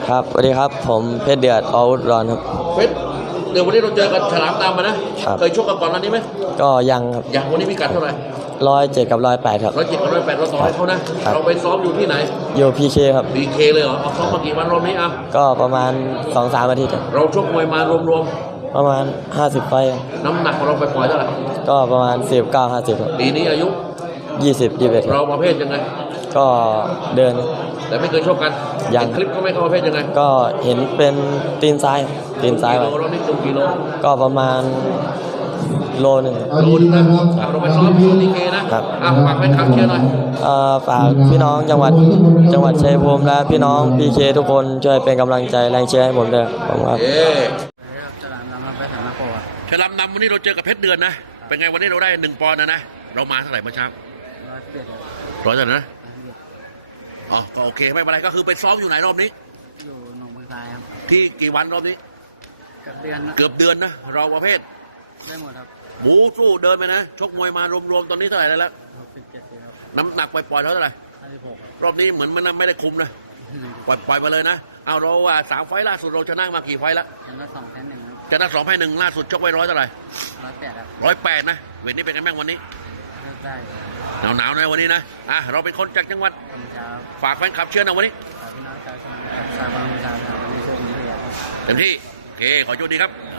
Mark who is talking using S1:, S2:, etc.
S1: ครับสวัสดีครับผมเพชรเดือดอาวุธร้อนครับ
S2: เพชรเดี๋ยววันนี้เราเจอกันฉลามดำมานะครับเคยชกกันก่อนหน้านี้ไหม
S1: ก็ยังครับ
S2: อย่างวันนี้พิกัดเท่าไหร่
S1: 107 กับ 108ครับ
S2: 107 กับ 108เราต่อให้เขานะเราไปซ้อมอยู่ที่ไหน
S1: อยู่พีเคครับ
S2: BKเลยเหรอเอาซ้อมมากี่วันรอบนี้อ่ะ
S1: ก็ประมาณ 2-3 อาทิตย์ครับ
S2: เราชกมวยมารวม
S1: ประมาณ50 ไฟครับ
S2: น้ำหนักของเราไปปล่อยเท่าไหร่
S1: ก็ประมาณ49-50ครับ
S2: ปีนี้อายุ
S1: 20-21
S2: เราประเภทยังไง
S1: ก็เดิน
S2: แต่ไม่เคยชกกัน
S1: ยัง
S2: คลิปก็ไม่เข้าประเภทยังไง
S1: ก็เห็นเป็นตีนซ้าย
S2: กิโลเรานี่จุกิโล
S1: ก็ประมาณโลหนึ่ง
S2: นะเราไปซ้อมที่BKนะครับฝากแฟนคลับเชียร์หน่อย
S1: ฝากพี่น้องจังหวัดชัยภูมิและพี่น้องพีเคทุกคนช่วยเป็นกำลังใจแรงเชียร์ให้ผมด้วยผมครับ
S2: ฉลามนำวันนี้เราเจอกับเพชรเดือนนะเป็นไงวันนี้เราได้1 ปอนด์นะเรามาเท่าไหร่เมื่อเช้า100เท่านั้นนะอ๋อก็โอเคไม่เป็นไรก็คือไปซ้อมอยู่ไหนรอบนี้
S3: อยู่หนองบัวทรายครับ
S2: ที่กี่วันรอบนี้
S3: เกือบเดือนนะ
S2: เราประเภท
S3: ได้หมดครับ
S2: หมูสู้เดินไปนะชกมวยมารวมๆตอนนี้เท่าไหร่แล้ว
S3: 67ครับ
S2: น้ำหนักปล่อยๆเท่าไหร่
S3: 56
S2: รอบนี้เหมือนมันไม่ได้คุมนะปล่อยไปเลยนะเอาเรา3 ไฟล์ล่าสุดเราชนะมากี่ไฟล์ละ
S3: ชนะ2 แพ้ 1ครับ
S2: ชนะ2 แพ้ 1ล่าสุดชกไว้100เท่าไหร่
S3: 108ครับ
S2: 108นะเวทนี้เป็นไงบ้างวันนี้
S3: ได้
S2: หนาวในวันนี้นะเราเป็นคนจากจังหวัดฝากแฟนคลับเชียร์นะวันนี้
S3: พี่น้องชาวชนบุรีสร้างความรู้สึกในช่วงนี้ด้วย
S2: เต็มที่โอเคขอโชคดีครับ